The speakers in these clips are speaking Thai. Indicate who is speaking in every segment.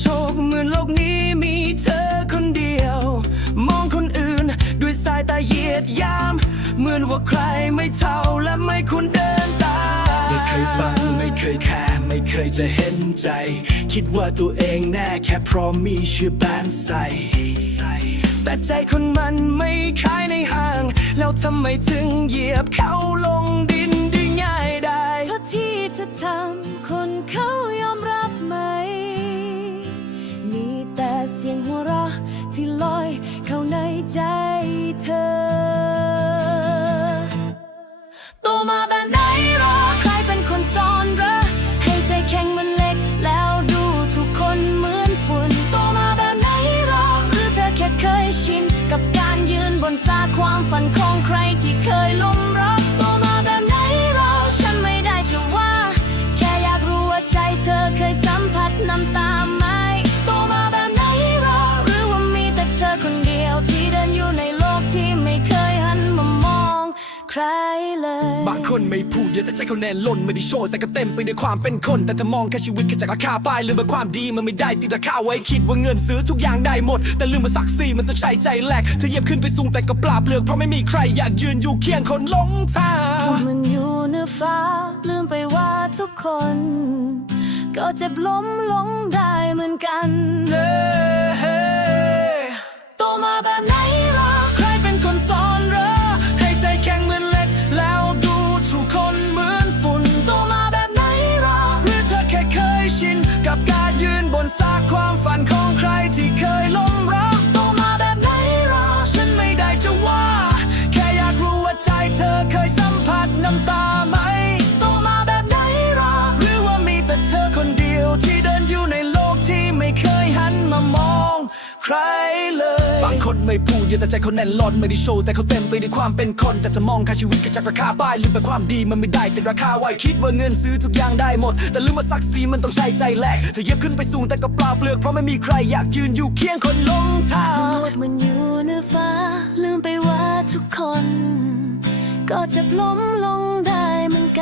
Speaker 1: โชคเหมือนโลกนี้มีเธอคนเดียว มองคนอื่นด้วยสายตาเหยียดยาม เหมือนว่าใครไม่เท่าและไม่ควรเดินตามไม่เคยฟังไม่เคยแคร์ไม่เคยจะเห็นใจ คิดว่าตัวเองแน่แค่เพราะมีชื่อแบรนด์ใส่แต่ใจคนมันไม่ขายในห้าง แล้วทำไมถึงเหยียบเขาลง
Speaker 2: ใจเธอ โตมาแบบไหนหรอใครเป็นคนสอนเหรอให้ใจแข็งมันเล็กแล้วดูทุกคนเหมือนฝุ่น โตมาแบบไหนหรอหรือเธอแค่เคยชิน กับการยืนบนซากความฝันของใครที่เคยล้มรักโตมาแบบไหนหรอฉันไม่ได้จะว่า แค่อยากรู้ว่าใจเธอเคยสัมผัสน้ำตา ใครเลย
Speaker 1: บางคนไม่พูดเยอะแต่ใจเขาแน่นล้นไม่ได้โชว์แต่ก็เต็มไปด้วยความเป็นคน แต่ถ้ามองแค่ชีวิตแค่จากราคาป้ายลืมไปความดีมันไม่ได้ติดราคาไว้คิดว่าเงินซื้อทุกอย่างได้หมด แต่ลืมมาสักสี่มันต้องใช้ใจแลกเธอเหยียบขึ้นไปสูงแต่ก็ปลาเปลือกเพราะไม่มีใครอยากยืนอยู่เคียงคนหลงทาง
Speaker 2: พูดมันอยู่เหนือฟ้าลืมไปว่าทุกคน ก็เจ็บล้มลงได้เหมือนกัน
Speaker 1: ใครเลย บางคนไม่พูดยแต่ใจเขาแน่นล้นไม่ได้โชว์แต่เขาเต็มไปด้วยความเป็นคน แต่จะมองค่าชีวิตแค่จากราคาป้ายลืมไปความดีมันไม่ได้แติดราคาไวคิดว่าเงินซื้อทุกอย่างได้หมด แต่ลืมว่าศักดิ์ศรีมันต้องใช้ใจแลกเธอเยียบขึ้นไปสูงแต่ก็เปล่าเปลือกเพราะไม่มีใครอยากยืนอยู่เคียงคนลงทาง
Speaker 2: โลกมันอยู่เหนือฟ้า ลืมไปว่าทุกคน ก็จ็บล้มลงได้เหมือนกัน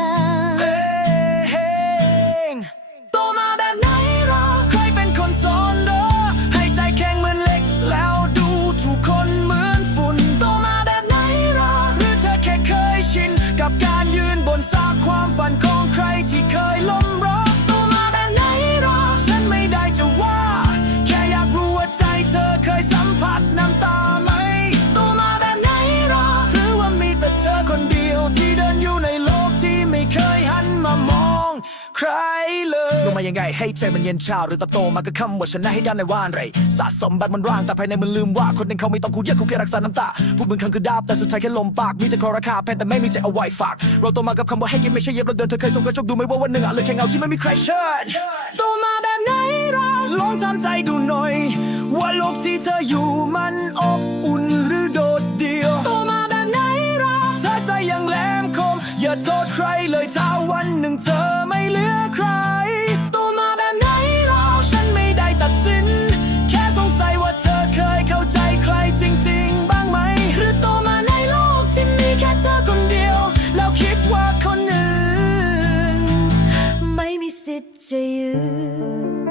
Speaker 1: ใครเลยรู้มายังไงให้ใจมันเย็นชาหรือเตบโตมากับคำว่าชนะให้ได้ในวานไรสะสมบัตรมันร่างแต่ภายในมันลืมว่า คนหนึ่งเขาไม่ต้องคูดเยอะเขาแค่รักษาน้ำตาพูดมึงคำคือดาบแต่สุดท้ายแค่ลมปากมีแต่คอราคาแพงแต่ไม่มีใจเอาไว้ฝาก เราโตมากับคำว่าให้กินไม่ใช่เย็บเราเดินเธอเคยส่งกระจกดูไหมว่าวันหนึ่งอะเหลยแค่เงาที่ไม่มีใครเชิดโตมาแบบไหนเราลองทำใจดูหน่อย ว่าโลกที่เธออยู่มันอบอุ่นหรือโดดเดี่ยวโตมาแบบไหนเราถ้าใจยังแหลมคม อย่าโทษใครเลยถ้าวันหนึ่งเธอไม่เหลือ ว่า